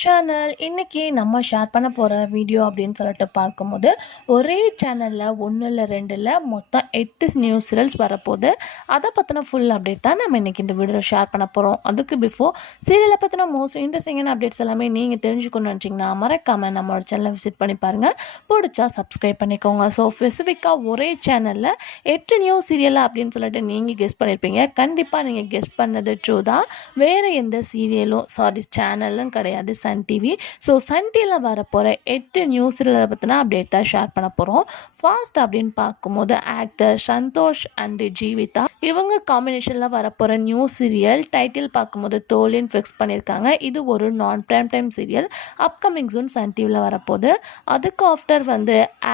Channel. இன்னைக்கு நம்ம share பண்ண போற வீடியோ அப்படின்னு சொல்லிட்டு பார்க்கும்போது, ஒரே சேனல்ல 1 இல்ல 2 இல்ல மொத்தம் 8 நியூஸ் சீரியல்ஸ் வரப்போகுது. அதை பத்தின ஃபுல் அப்டேட் தான் நம்ம இன்னைக்கு இந்த வீடியோல ஷேர் பண்ண போறோம். அதுக்கு பிஃபோர் சீரியலை பத்தின மோஸ்ட் இன்ட்ரெஸ்டிங்கான அப்டேட்ஸ் எல்லாமே நீங்க தெரிஞ்சுக்கணும்னு நினைச்சீங்கன்னா மறக்காம நம்மளோட சேனலை விசிட் பண்ணி பாருங்க. பிடிச்சா சப்ஸ்கிரைப் பண்ணிக்கோங்க. ஸோ ஸ்பெசிஃபிக்கா ஒரே சேனல்ல 8 நியூஸ் சீரியல் அப்படின்னு சொல்லிட்டு நீங்க கெஸ் பண்ணியிருப்பீங்க. கண்டிப்பா நீங்க கெஸ் பண்ணது ட்ரூ தான். வேற எந்த சீரியலும் சேனலும் கிடையாது, சன் டிவி. ஸோ சன் டிவியில் வரப்போகிற 8 நியூஸ் சீரியலை பற்றின அப்டேட் தான் ஷேர் பண்ண போகிறோம். ஃபாஸ்ட் அப்படின்னு பார்க்கும்போது ஆக்டர் சந்தோஷ் அண்ட் ஜீவிதா இவங்க காம்பினேஷனில் வரப்போகிற நியூ சீரியல் டைட்டில் பார்க்கும்போது தோலின்னு ஃபிக்ஸ் பண்ணியிருக்காங்க. இது ஒரு நான் prime time serial. Upcoming June Sun டிவியில் வரப்போகுது. அதுக்கு after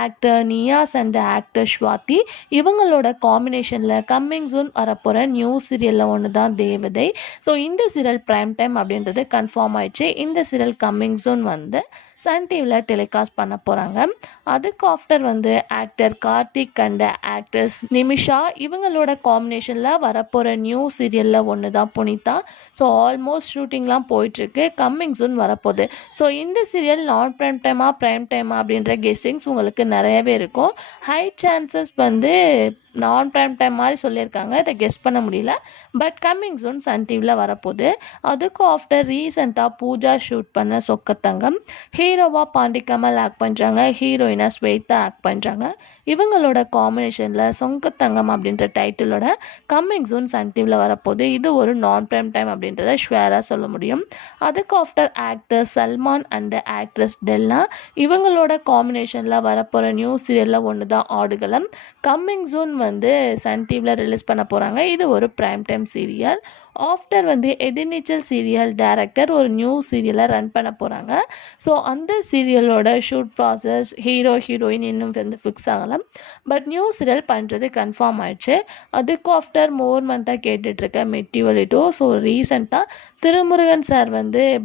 actor Niyas and actor Swathi இவங்களோட காம்பினேஷனில் கம்மிங் ஜூன் வரப்போகிற நியூ சீரியலில் ஒன்று தான் தேவதை. ஸோ இந்த சீரியல் பிரைம் டைம் அப்படின்றது கன்ஃபார்ம் ஆயிடுச்சு. இந்த சீரியல் கம்மிங் ஜூன் சன் டிவியில் டெலிகாஸ்ட் பண்ண போகிறாங்க. அதுக்கு after actor Karthik and actress Nimisha இவங்களோட காம்பினேஷனில் வரப்போகிற நியூ சீரியலில் ஒன்று தான் புனிதா. ஸோ ஆல்மோஸ்ட் ஷூட்டிங்லாம் போயிட்டுருக்கு. கம்மிங் ஜூன் வரப்போகுது. ஸோ இந்த சீரியல் நான் பிரைம் டைமா அப்படின்ற கெஸ்ஸிங்ஸ் உங்களுக்கு நிறையவே இருக்கும். ஹை சான்சஸ் நான் பிரைம் டைம் மாதிரி சொல்லியிருக்காங்க. இதை கெஸ் பண்ண முடியல. பட் கம்மிங் ஜூன் சன் டிவியில் வரப்போகுது. அதுக்கு ஆஃப்டர் ரீசெண்டாக பூஜா ஷூட் பண்ண சொக்கத்தங்கம் ஹீரோவாக பாண்டிகமல் ஆக்ட் பண்ணுறாங்க, ஹீரோயினாக ஸ்வேதா ஆக்ட் பண்ணுறாங்க. இவங்களோட காம்பினேஷனில் சொக்கத்தங்கம் அப்படின்ற டைட்டிலோட கம்மிங் ஜூன் சன் டிவியில் வரப்போகுது. இது ஒரு நான் பிரைம் டைம் அப்படின்றத ஷுவராக சொல்ல முடியும். அதுக்கு after actor Salman and actress Della இவங்களோட காம்பினேஷனில் வரப்போகிற நியூ சீரியலில் ஒன்று தான் ஆடுகளம். கம்மிங் ஜூன் சன் டிவியில் ரிலீஸ் பண்ண போகிறாங்க. இது ஒரு பிரைம் டைம் சீரியல். ஆஃப்டர் எதிர்நீச்சல் சீரியல் டைரக்டர் ஒரு நியூ சீரியலை ரன் பண்ண போகிறாங்க. ஸோ அந்த சீரியலோட ஷூட் ப்ராசஸ் ஹீரோயின் இன்னும் ஃபிக்ஸ் ஆகலாம். பட் நியூ சீரியல் பண்ணுறது கன்ஃபார்ம் ஆயிடுச்சு. அதுக்கு ஆஃப்டர் மோர் மந்தாக கேட்டுட்ருக்க மெட்டிவலி 2. ஸோ ரீசெண்டாக திருமுருகன் சார்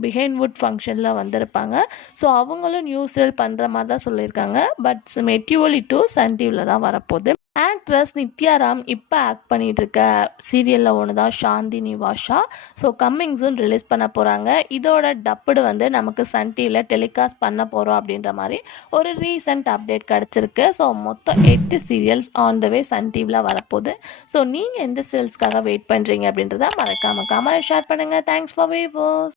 பிஹைண்ட் ஃபங்க்ஷனில் வந்திருப்பாங்க. ஸோ அவங்களும் நியூ சீரியல் பண்ணுற மாதிரி தான் சொல்லியிருக்காங்க. பட் மெட்டிவலி 2 சன் டிவியில் தான் வரப்போகுது. ஆக்ட்ரஸ் நித்யாராம் இப்போ ஆக்ட் பண்ணிகிட்டு இருக்க சீரியலில் ஒன்று தான் சாந்தினி வாஷா. ஸோ கம்மிங் ஜூன் ரிலீஸ் பண்ண போகிறாங்க. இதோட டப்புடு நமக்கு சன் டிவியில் டெலிகாஸ்ட் பண்ண போகிறோம் அப்படின்ற மாதிரி ஒரு ரீசெண்ட் அப்டேட் கிடச்சிருக்கு. ஸோ மொத்தம் 8 serials on the way Sun டிவியில் வரப்போகுது. ஸோ நீங்கள் எந்த சீரியல்ஸ்க்காக வெயிட் பண்ணுறீங்க அப்படின்றத மறக்காம ஷேர் பண்ணுங்கள். Thanks for viewers.